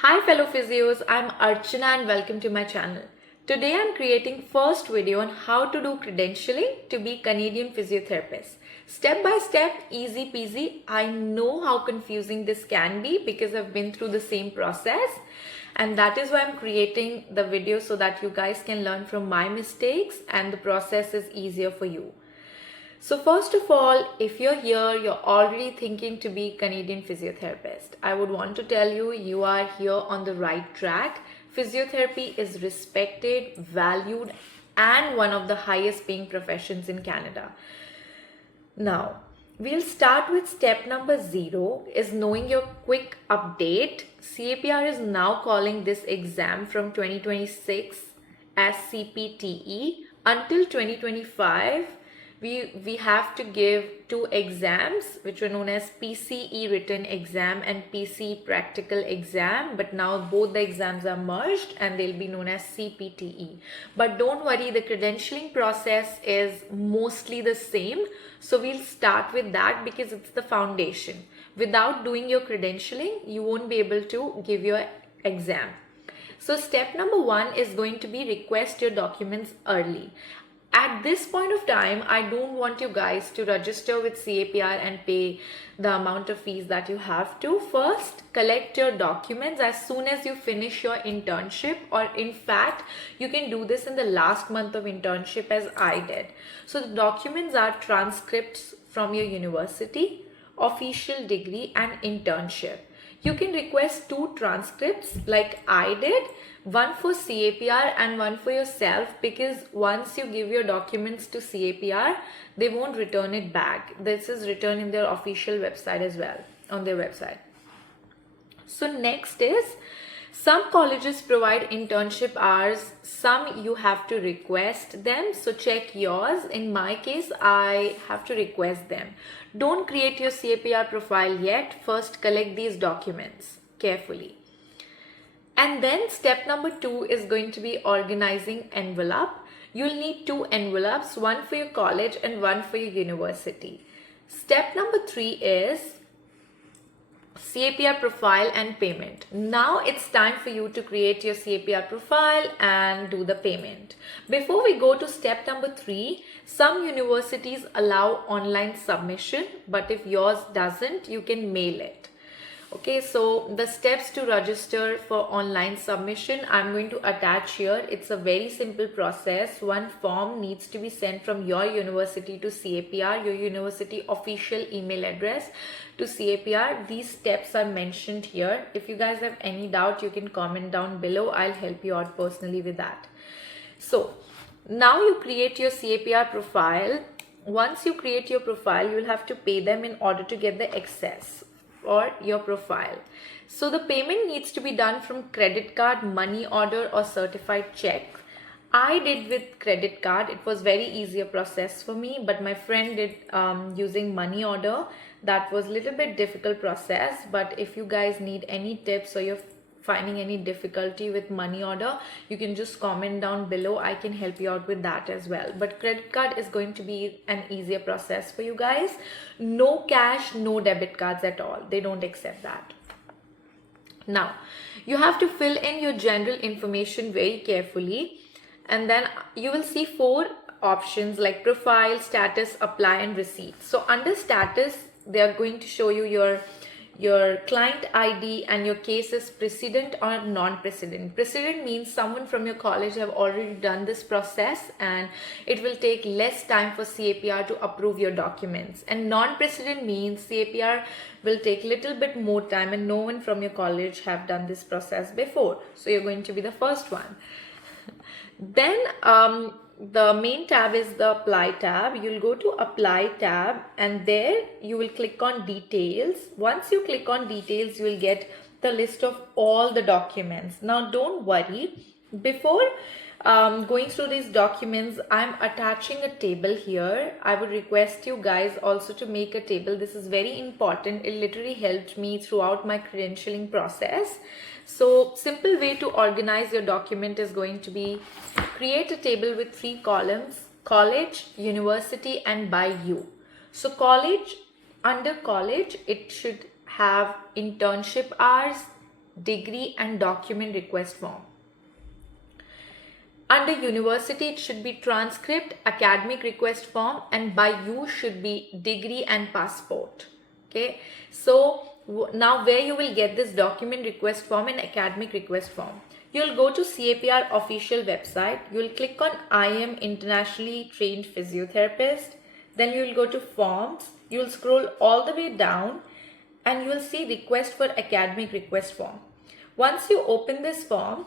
Hi fellow physios, I'm Archana and welcome to my channel. Today I'm creating first video on how to do credentialing to be Canadian physiotherapist. Step by step, easy peasy. I know how confusing this can be because I've been through the same process, and that is why I'm creating the video so that you guys can learn from my mistakes and the process is easier for you. So first of all, if you're here, you're already thinking to be Canadian physiotherapist. I would want to tell you, you are here on the right track. Physiotherapy is respected, valued, and one of the highest paying professions in Canada. Now, we'll start with step number 0 is knowing your quick update. CAPR is now calling this exam from 2026 as CPTE. Until 2025, we have to give 2 exams which were known as PCE written exam and PC practical exam, but now both the exams are merged and they'll be known as CPTE. But don't worry, the credentialing process is mostly the same, so we'll start with that because it's the foundation. Without doing your credentialing, you won't be able to give your exam. So step number 1 is going to be request your documents early. At this point of time, I don't want you guys to register with CAPR and pay the amount of fees that you have to. First, collect your documents as soon as you finish your internship, or in fact, you can do this in the last month of internship as I did. So the documents are transcripts from your university, official degree and internship. You can request 2 transcripts like I did, one for CAPR and one for yourself, because once you give your documents to CAPR, they won't return it back. This is written in their official website as well, on their website. So next is, some colleges provide internship hours, some you have to request them, so check yours. In my case, I have to request them. Don't create your CAPR profile yet. First, collect these documents carefully. And then step number 2 is going to be organizing envelope. You'll need 2 envelopes, one for your college and one for your university. Step number 3 is CAPR profile and payment. Now it's time for you to create your CAPR profile and do the payment. Before we go to step number 3, some universities allow online submission, but if yours doesn't, you can mail it. Okay, so the steps to register for online submission, I'm going to attach here. It's a very simple process. One form needs to be sent from your university to CAPR, your university official email address to CAPR. These steps are mentioned here. If you guys have any doubt, you can comment down below. I'll help you out personally with that. So now you create your CAPR profile. Once you create your profile, you'll have to pay them in order to get the access or your profile. So the payment needs to be done from credit card, money order or certified check. I did with credit card. It was very easier process for me, but my friend did using money order. That was a little bit difficult process, but if you guys need any tips or you're finding any difficulty with money order, you can just comment down below. I can help you out with that as well. But credit card is going to be an easier process for you guys. No cash, no debit cards at all. They don't accept that. Now, you have to fill in your general information very carefully, and then you will see 4 options like profile, status, apply and receipt. So under status, they are going to show you your client ID and your case is precedent or non-precedent. Precedent means someone from your college have already done this process and it will take less time for CAPR to approve your documents. And non-precedent means CAPR will take little bit more time and no one from your college have done this process before. So you're going to be the first one. Then the main tab is the apply tab. You'll go to apply tab and there you will click on details. Once you click on details, you will get the list of all the documents. Now don't worry, before going through these documents, I'm attaching a table here. I would request you guys also to make a table. This is very important. It literally helped me throughout my credentialing process. So simple way to organize your document is going to be create a table with 3 columns: college, university and by you. So college, under college, it should have internship hours, degree and document request form. Under university, it should be transcript, academic request form, and by you should be degree and passport. Okay, so now where you will get this document request form and academic request form? You'll go to CAPR official website. You'll click on I am internationally trained physiotherapist. Then you'll go to forms. You'll scroll all the way down and you'll see request for academic request form. Once you open this form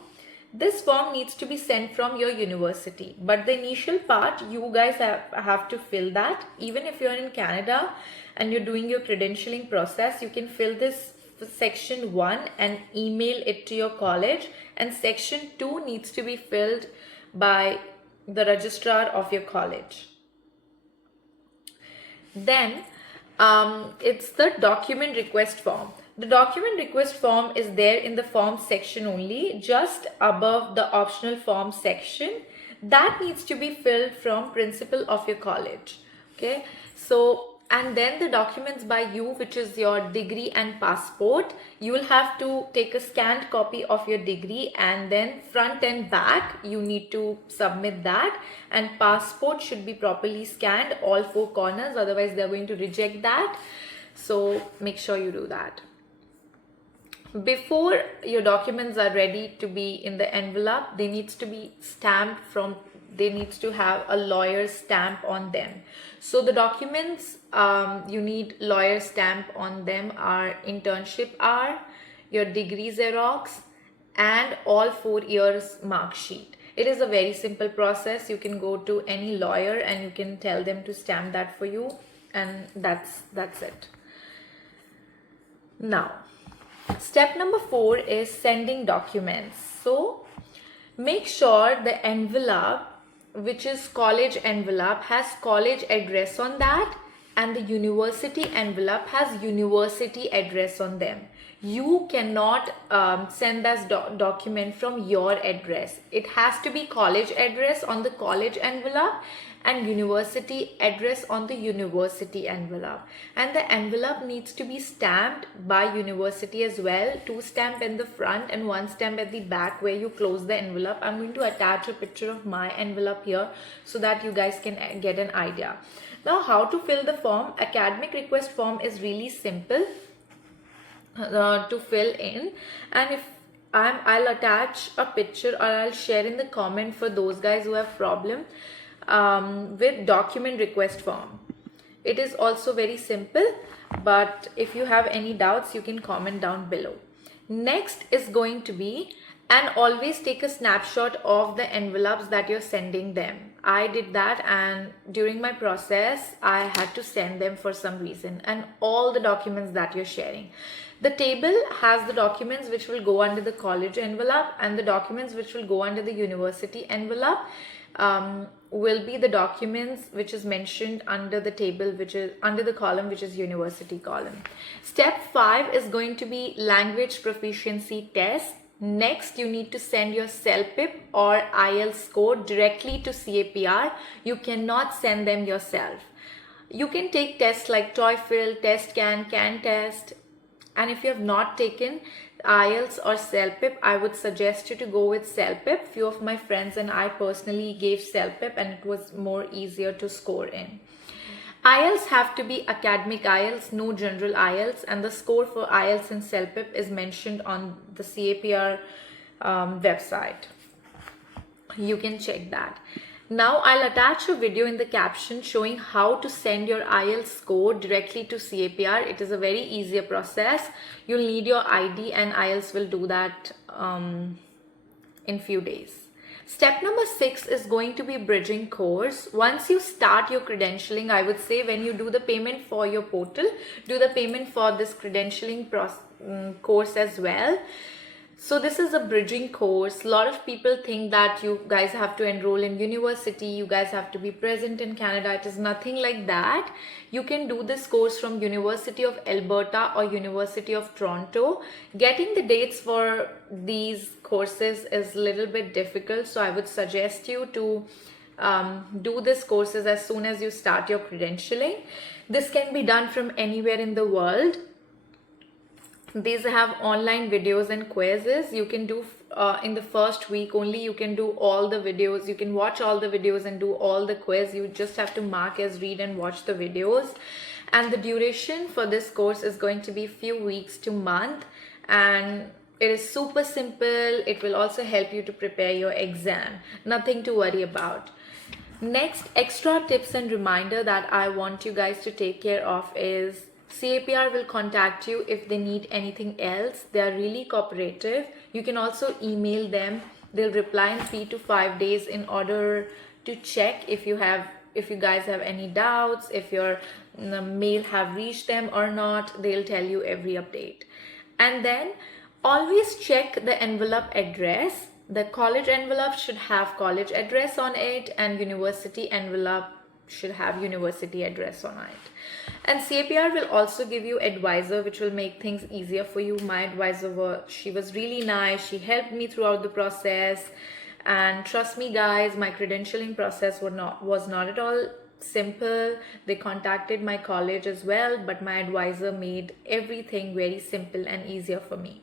needs to be sent from your university, but the initial part you guys have to fill that. Even if you're in Canada and you're doing your credentialing process, you can fill this section 1 and email it to your college, and section 2 needs to be filled by the registrar of your college. Then it's the document request form. The document request form is there in the form section only, just above the optional form section. That needs to be filled from principal of your college. Okay, so and then the documents by you, which is your degree and passport, you will have to take a scanned copy of your degree, and then front and back you need to submit that, and passport should be properly scanned all 4 corners, otherwise they're going to reject that. So make sure you do that. Before your documents are ready to be in the envelope, they needs to be stamped from, they needs to have a lawyer's stamp on them. So the documents you need lawyer stamp on them are internship hour, your degree Xerox, and all 4 years mark sheet. It is a very simple process. You can go to any lawyer and you can tell them to stamp that for you, and that's it. Now, step number 4 is sending documents. So make sure the envelope, which is college envelope, has college address on that, and the university envelope has university address on them. You cannot send this document from your address. It has to be college address on the college envelope and university address on the university envelope, and the envelope needs to be stamped by university as well. 2 stamp in the front and 1 stamp at the back where you close the envelope. I'm going to attach a picture of my envelope here so that you guys can get an idea. Now, how to fill the form? Academic request form is really simple to fill in, and if I'll attach a picture or I'll share in the comment for those guys who have problem with document request form. It is also very simple, but if you have any doubts, you can comment down below. Next is going to be, and always take a snapshot of the envelopes that you're sending them. I did that, and during my process I had to send them for some reason, and all the documents that you're sharing. The table has the documents which will go under the college envelope, and the documents which will go under the university envelope will be the documents which is mentioned under the table, which is under the column which is university column. Step 5 is going to be language proficiency test. Next, you need to send your CELPIP or IELTS score directly to CAPR. You cannot send them yourself. You can take tests like TOEFL, TestCan, CanTest, and if you have not taken IELTS or CELPIP, I would suggest you to go with CELPIP. Few of my friends and I personally gave CELPIP, and it was more easier to score in. IELTS have to be academic IELTS, no general IELTS, and the score for IELTS and CELPIP is mentioned on the CAPR website. You can check that. Now I'll attach a video in the caption showing how to send your IELTS score directly to CAPR. It is a very easier process. You'll need your ID, and IELTS will do that in few days. Step number 6 is going to be bridging course. Once you start your credentialing, I would say when you do the payment for your portal, do the payment for this credentialing course as well. So this is a bridging course. A lot of people think that you guys have to enroll in university, you guys have to be present in Canada. It is nothing like that. You can do this course from University of Alberta or University of Toronto. Getting the dates for these courses is a little bit difficult, so I would suggest you to do these courses as soon as you start your credentialing. This can be done from anywhere in the world. These have online videos and quizzes. You can do in the first week only, you can do all the videos, you can watch all the videos and do all the quiz. You just have to mark as read and watch the videos. And the duration for this course is going to be few weeks to month, and it is super simple. It will also help you to prepare your exam. Nothing to worry about. Next extra tips and reminder that I want you guys to take care of is CAPR will contact you if they need anything else. They are really cooperative. You can also email them. They'll reply in 3 to 5 days in order to check if you guys have any doubts, if your mail have reached them or not. They'll tell you every update. And then always check the envelope address. The college envelope should have college address on it, and university envelope should have university address on it. And CAPR will also give you advisor, which will make things easier for you. My advisor she was really nice. She helped me throughout the process, and trust me guys, my credentialing process was not at all simple. They contacted my college as well, but my advisor made everything very simple and easier for me.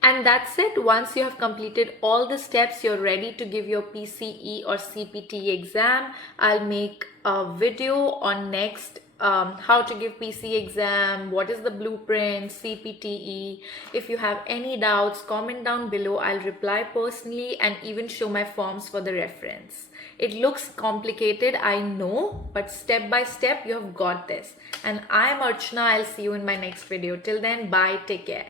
And that's it. Once you have completed all the steps, you're ready to give your PCE or CPT exam. I'll make a video on next how to give PC exam, what is the blueprint, CPTE. If you have any doubts, comment down below. I'll reply personally and even show my forms for the reference. It looks complicated, I know, but step by step you have got this. And I'm Archana. I'll see you in my next video. Till then, bye, take care.